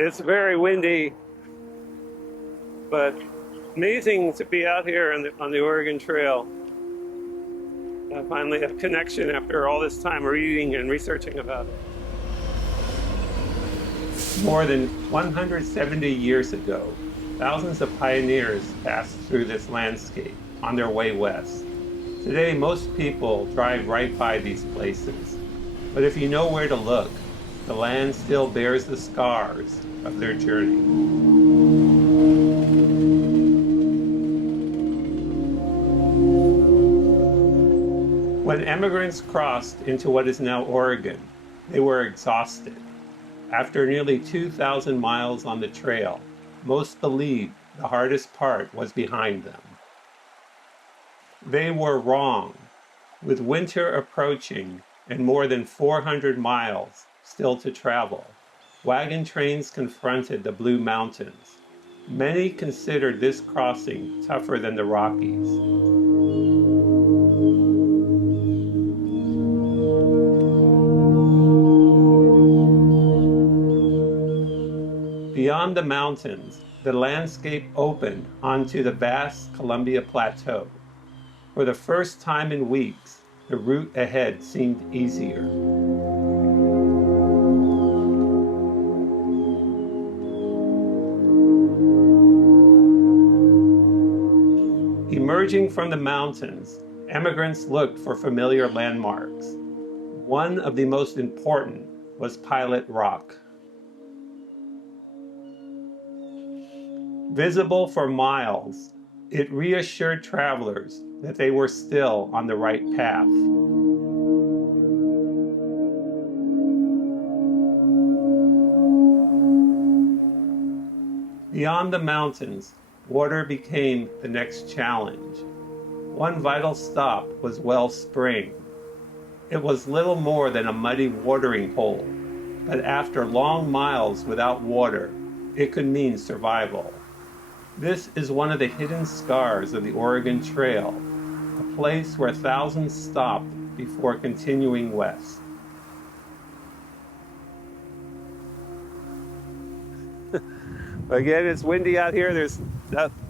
It's very windy, but amazing to be out here on the Oregon Trail. I finally have connection after all this time reading and researching about it. More than 170 years ago, thousands of pioneers passed through this landscape on their way west. Today, most people drive right by these places, but if you know where to look, the land still bears the scars of their journey. When emigrants crossed into what is now Oregon, they were exhausted. After nearly 2,000 miles on the trail, most believed the hardest part was behind them. They were wrong. With winter approaching and more than 400 miles still to travel, wagon trains confronted the Blue Mountains. Many considered this crossing tougher than the Rockies. Beyond the mountains, the landscape opened onto the vast Columbia Plateau. For the first time in weeks, the route ahead seemed easier. Emerging from the mountains, emigrants looked for familiar landmarks. One of the most important was Pilot Rock. Visible for miles, it reassured travelers that they were still on the right path. Beyond the mountains, water became the next challenge. One vital stop was Well Spring. It was little more than a muddy watering hole, but after long miles without water, it could mean survival. This is one of the hidden scars of the Oregon Trail, a place where thousands stopped before continuing west. Again, it's windy out here. There's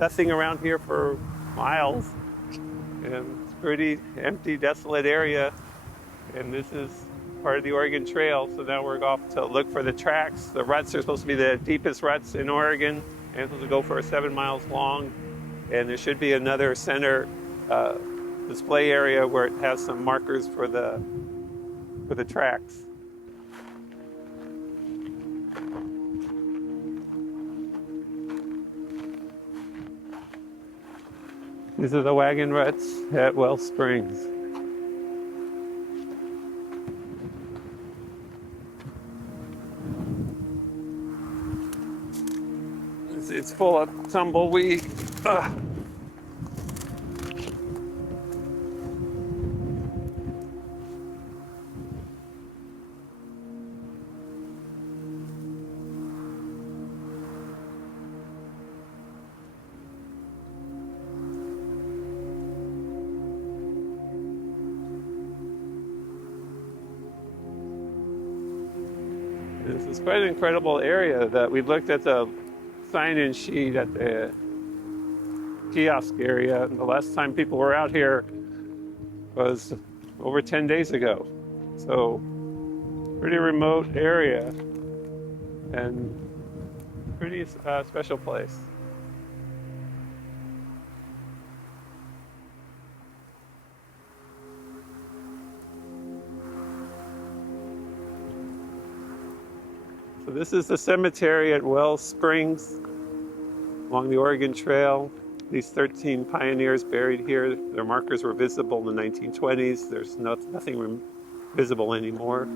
nothing around here for miles. And it's a pretty empty, desolate area. And this is part of the Oregon Trail. So now we're off to look for the tracks. The ruts are supposed to be the deepest ruts in Oregon. And it's supposed to go for 7 miles long. And there should be another center display area where it has some markers for the tracks. These are the wagon ruts at Well Springs. It's full of tumbleweed. Ugh. This is quite an incredible area that we looked at the sign-in sheet at the kiosk area. And the last time people were out here was over 10 days ago. So pretty remote area and pretty special place. So this is the cemetery at Well Springs along the Oregon Trail. These 13 pioneers buried here. Their markers were visible in the 1920s. There's nothing visible anymore.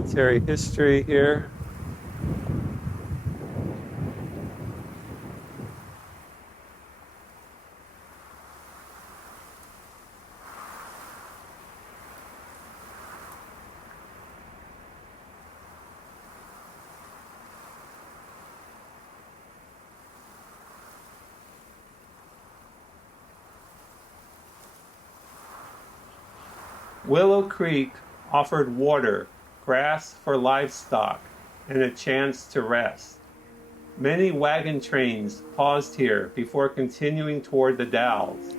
military history here. Willow Creek offered water, grass for livestock, and a chance to rest. Many wagon trains paused here before continuing toward the Dalles,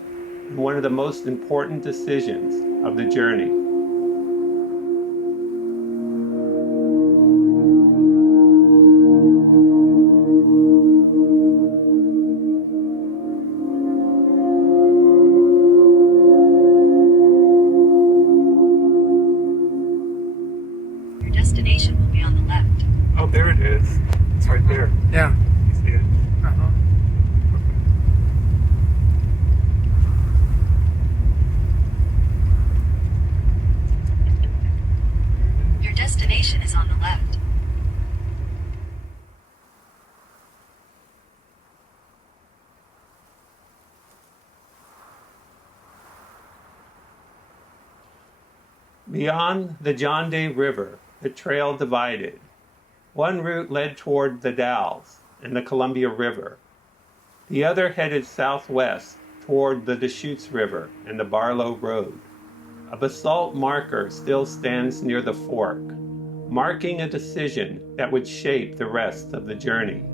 in one of the most important decisions of the journey. Your destination will be on the left. Oh, there it is. It's right there. Yeah. You see it? Uh-huh. Your destination is on the left. Beyond the John Day River, the trail divided. One route led toward the Dalles and the Columbia River. The other headed southwest toward the Deschutes River and the Barlow Road. A basalt marker still stands near the fork, marking a decision that would shape the rest of the journey.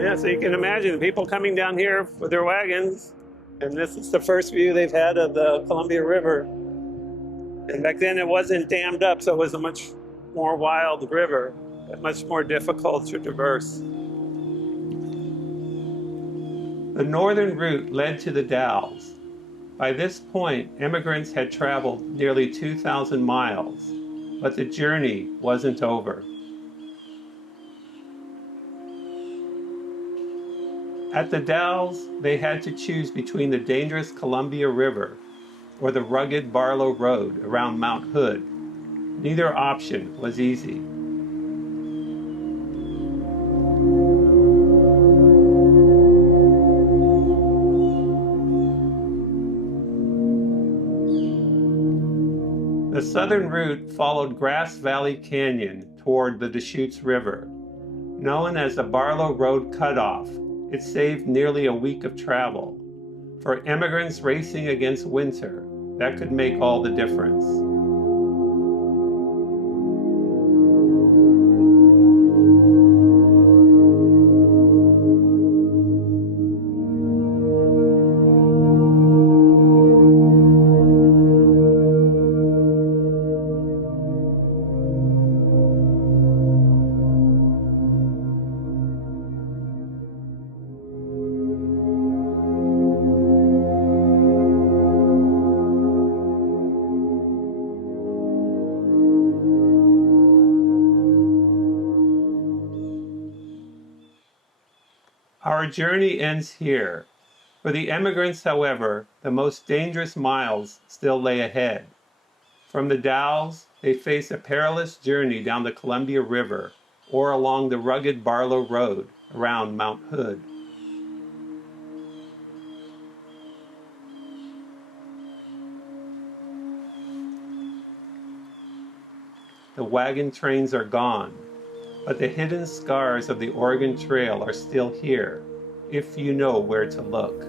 Yeah, so you can imagine the people coming down here with their wagons, and this is the first view they've had of the Columbia River. And back then it wasn't dammed up, so it was a much more wild river, but much more difficult to traverse. The northern route led to the Dalles. By this point, immigrants had traveled nearly 2,000 miles, but the journey wasn't over. At the Dalles, they had to choose between the dangerous Columbia River or the rugged Barlow Road around Mount Hood. Neither option was easy. The southern route followed Grass Valley Canyon toward the Deschutes River. Known as the Barlow Road Cutoff, it saved nearly a week of travel. For immigrants racing against winter, that could make all the difference. Our journey ends here. For the emigrants, however, the most dangerous miles still lay ahead. From the Dalles, they face a perilous journey down the Columbia River or along the rugged Barlow Road around Mount Hood. The wagon trains are gone, but the hidden scars of the Oregon Trail are still here, if you know where to look.